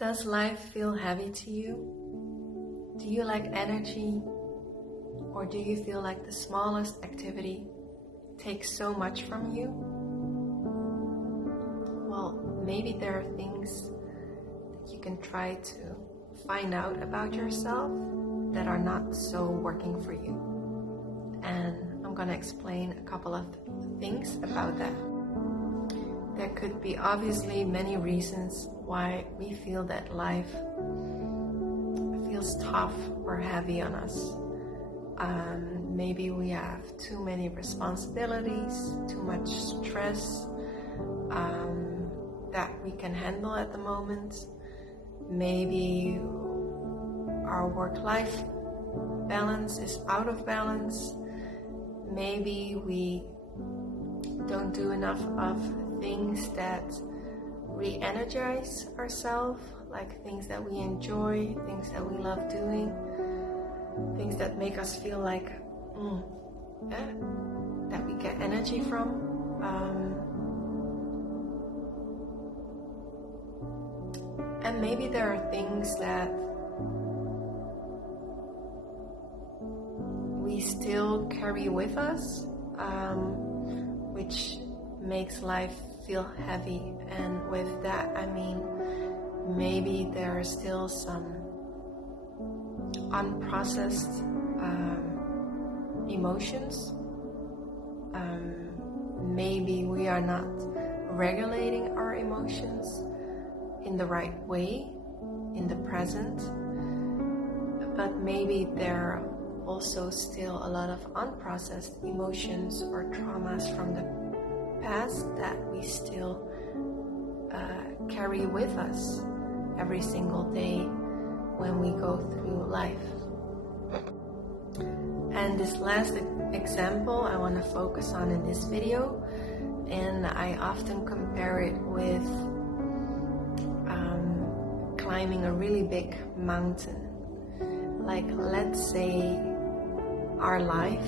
Does life feel heavy to you? Do you lack energy? Or do you feel like the smallest activity takes so much from you? Well, maybe there are things that you can try to find out about yourself that are not so working for you. And I'm gonna explain a couple of things about that. There could be obviously many reasons why we feel that life feels tough or heavy on us. Maybe we have too many responsibilities, too much stress that we can handle at the moment. Maybe our work-life balance is out of balance. Maybe we don't do enough of things that re-energize ourselves, like things that we enjoy, things that we love doing, things that make us feel like that we get energy from. And maybe there are things that we still carry with us, which makes life feel heavy. And with that I mean maybe there are still some unprocessed emotions. Maybe we are not regulating our emotions in the right way in the present, but maybe there are also still a lot of unprocessed emotions or traumas from the past that we still carry with us every single day when we go through life. And this last example I want to focus on in this video, and I often compare it with climbing a really big mountain. Like, let's say our life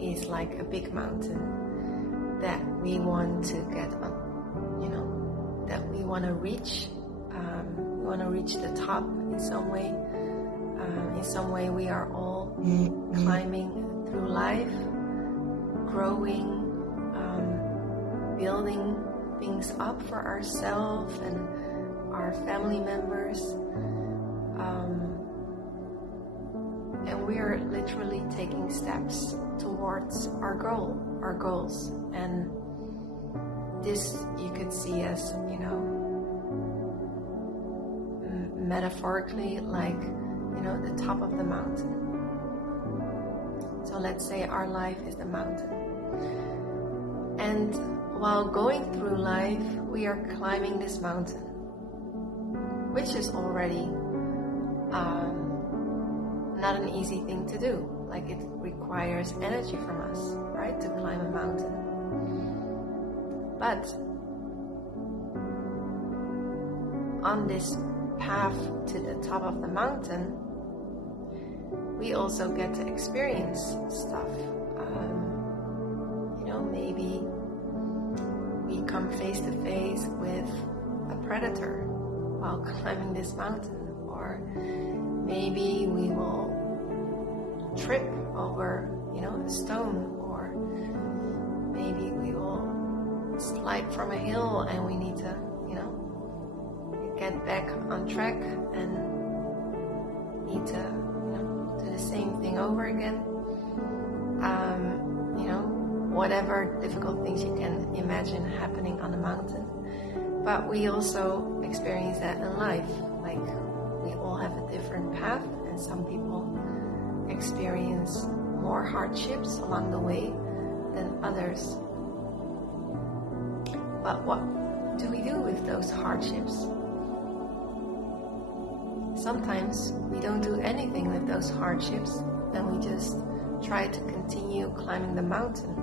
is like a big mountain that we want to get on, that we want to reach. We want to reach the top in some way. In some way we are all climbing through life, growing, building things up for ourselves and our family members. And we are literally taking steps towards our goals. And this you could see as, metaphorically like, the top of the mountain. So let's say our life is the mountain. And while going through life, we are climbing this mountain, which is already not an easy thing to do. Like, it requires energy from us, right, to climb a mountain. But on this path to the top of the mountain, we also get to experience stuff. Maybe we come face to face with a predator while climbing this mountain, or maybe we will trip over, a stone, or maybe we will slide from a hill and we need to, get back on track and need to, do the same thing over again. Whatever difficult things you can imagine happening on a mountain. But we also experience that in life. Like, we all have a different path, and some people experience more hardships along the way than others. But what do we do with those hardships? Sometimes we don't do anything with those hardships, and we just try to continue climbing the mountain.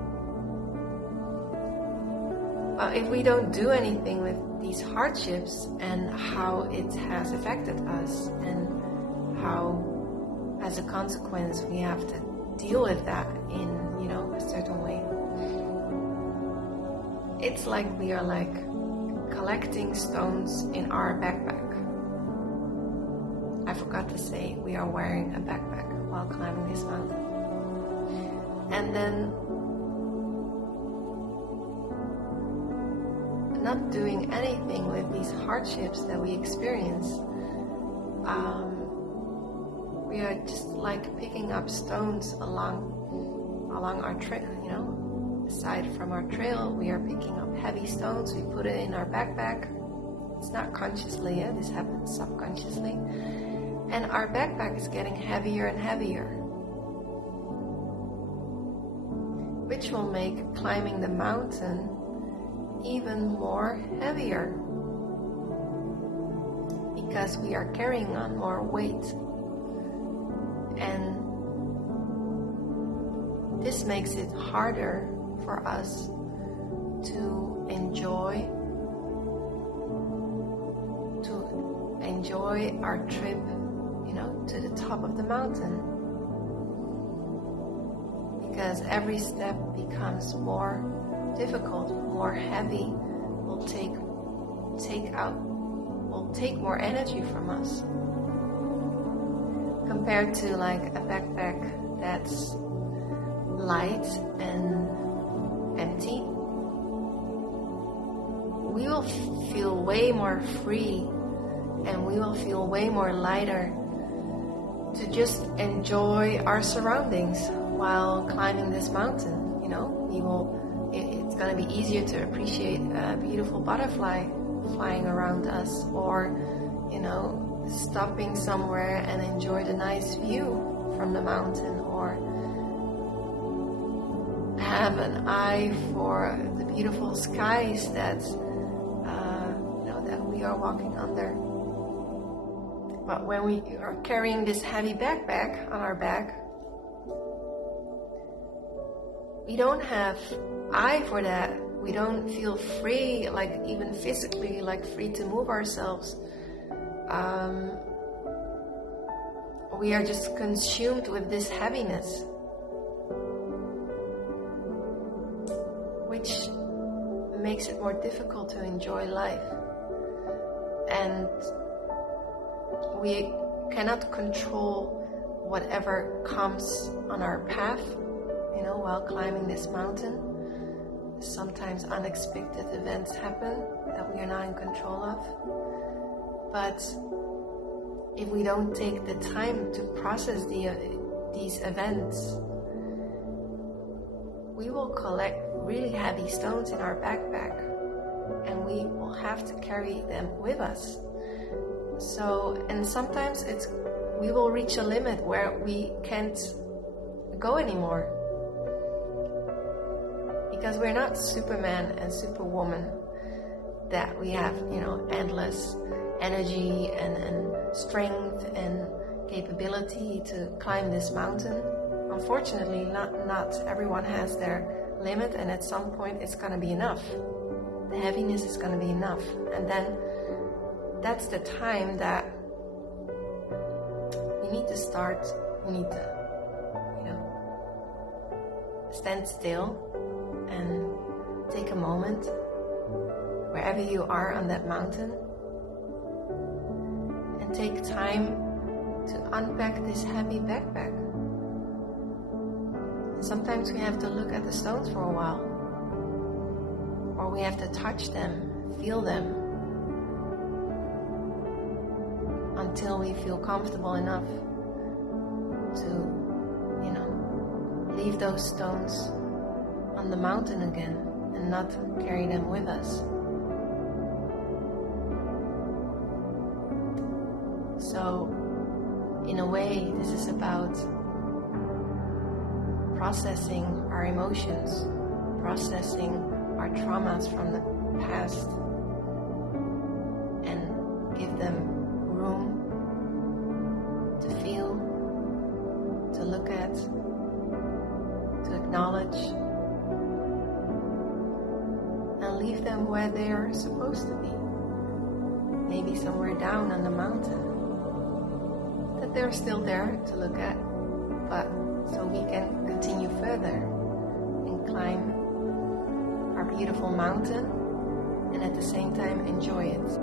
But if we don't do anything with these hardships and how it has affected us, and how, as a consequence, we have to deal with that in, a certain way, it's like we are like collecting stones in our backpack. I forgot to say we are wearing a backpack while climbing this mountain. And then not doing anything with these hardships that we experience. We are just like picking up stones along our trail, Aside from our trail, we are picking up heavy stones. We put it in our backpack. It's not consciously, this happens subconsciously. And our backpack is getting heavier and heavier, which will make climbing the mountain even more heavier, because we are carrying on more weight. And this makes it harder for us to enjoy our trip, to the top of the mountain, because every step becomes more difficult, more heavy, will take more energy from us, compared to like a backpack that's light and empty. We will feel way more free, and we will feel way more lighter to just enjoy our surroundings while climbing this mountain. It's going to be easier to appreciate a beautiful butterfly flying around us, or stopping somewhere and enjoy the nice view from the mountain, or have an eye for the beautiful skies that we are walking under. But when we are carrying this heavy backpack on our back, we don't have eye for that. We don't feel free, like even physically, like free to move ourselves. We are just consumed with this heaviness, which makes it more difficult to enjoy life. And we cannot control whatever comes on our path, while climbing this mountain. Sometimes unexpected events happen that we are not in control of. But if we don't take the time to process these events, we will collect really heavy stones in our backpack, and we will have to carry them with us. And sometimes we will reach a limit where we can't go anymore, because we're not Superman and Superwoman, that we have, endless energy and strength and capability to climb this mountain. Unfortunately, not everyone has their limit, and at some point it's going to be enough. The heaviness is going to be enough. And then that's the time that we need to stand still and take a moment wherever you are on that mountain, and take time to unpack this heavy backpack. And sometimes we have to look at the stones for a while, or we have to touch them, feel them, until we feel comfortable enough to, leave those stones on the mountain again and not carry them with us. So, in a way, this is about processing our emotions, processing our traumas from the past, and give them room to feel, to look at, to acknowledge, and leave them where they are supposed to be. Maybe somewhere down on the mountain, that they're still there to look at, but so we can continue further and climb our beautiful mountain and at the same time enjoy it.